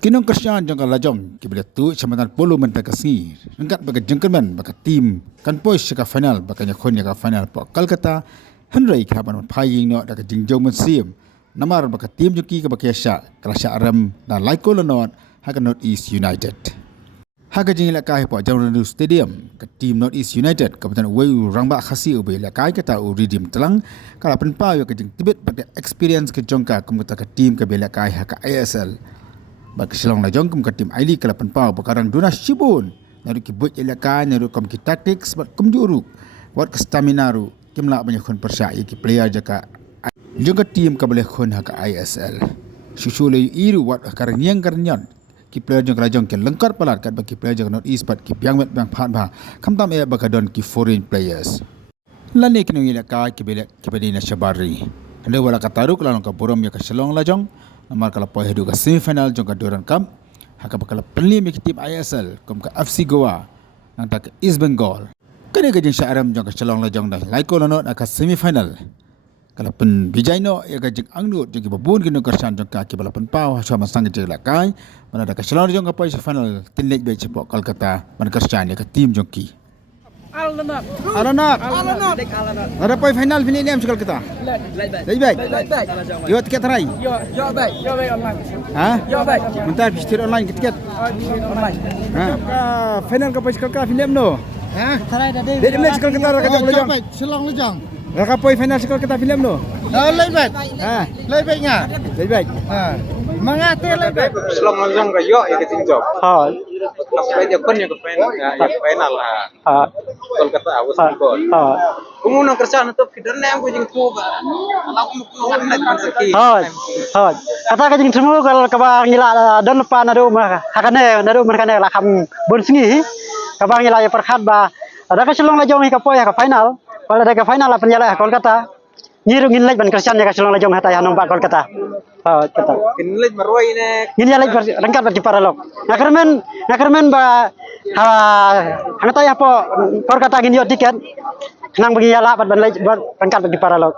Kinong Christian jangka lajong kibila tu camatan polo mentakasi angkat bagi jengkelman bagi tim kan pois ka final bagi nyakon ka final po Kolkata Henry kapan paying no dak jingjau mensim namar bagi tim juki ka bagi sya kelasya aram dan laiko lenot hakan North East United haga jing lakai po Jawaharlal Stadium ke tim North East United kabupaten Wayu rangba khasi ubi lakai kata uridim telang kala penpa yo ke jing tibet pada experience ke jongka kemuta ke tim ke belakai haka ISL bagi selong lajong kum tim Aili kalapan pau bekarang dunas Shibun naru ki buat elaka naru kom ki tactics buat kum juruk buat ke stamina ru kimla banyak kon persya ki player jaka juga tim ka boleh kon haka ISL susule iru wat karang yang karnyan ki player jong lajong ke lengkar palat kat bagi player jaka North East bat ki piang met bang phat ba kam tam e bakadon ki foreign players lani kinu elaka ki bele ki badina Shabari ande wala kataru kalau ka borom ya ka selong lajong namar kala poy hedu ka semifinal jong ka Duran Cup haka bakala penli mi tim ISL kom ka FC Goa nang tak East Bengal kani ka jing syaram jong ka chalong la jong dah laiko lono ka semifinal kala pen bijayno ya ka jing angnu jong ki babun kinu kersan jong ka ki bala pen pau ha sama sang je lakai mana da ka chalong jong ka poy final tinlek be cepok Kolkata man kersan ya ka tim jong ki Alanat. Ada poin final final ni sekali kita. Baik. Yo tiket terai. Yo baik online. Ha? Yo baik. Bentar bistir online tiket. Online. Ha. Final ka poin sekali kita film no. Ha? Terai dah Dia ni sekali kita rakajang lejang. Selong lejang. Raka poin final sekali kita film no. Lebih baik. Ha. Lebih baiknya. Lebih baik. Ha. Mengate lebih baik. Selong lejang ka yo ya ke tingjo. Ha. Pas dia kon ya ke final lah. Ha. Kolkata awas gol. Ha. Kumunang kerjaan tu kider nem ko jing ko ba. Ala ko mo nak man saki. Ha. Ha. Kata ka jing temu kalau ka ngila don pa na do ma hakane na do man kana la kham bon singi ka ba ngila ya perkhat ba ada ka silong la jong ka poya ka final wala da ka final la penjala Kolkata nyiru ngin laj ban kerjaan ya ka silong la jong hata ya nomba Kolkata. Ha kata. Kinlej marwai ne. Ngin ya laj rengkat ba paralok. Nakarmen ba ha hangata ya po Kolkata ngin yo tiket nang bagi ya la ban laj rengkat ba paralok.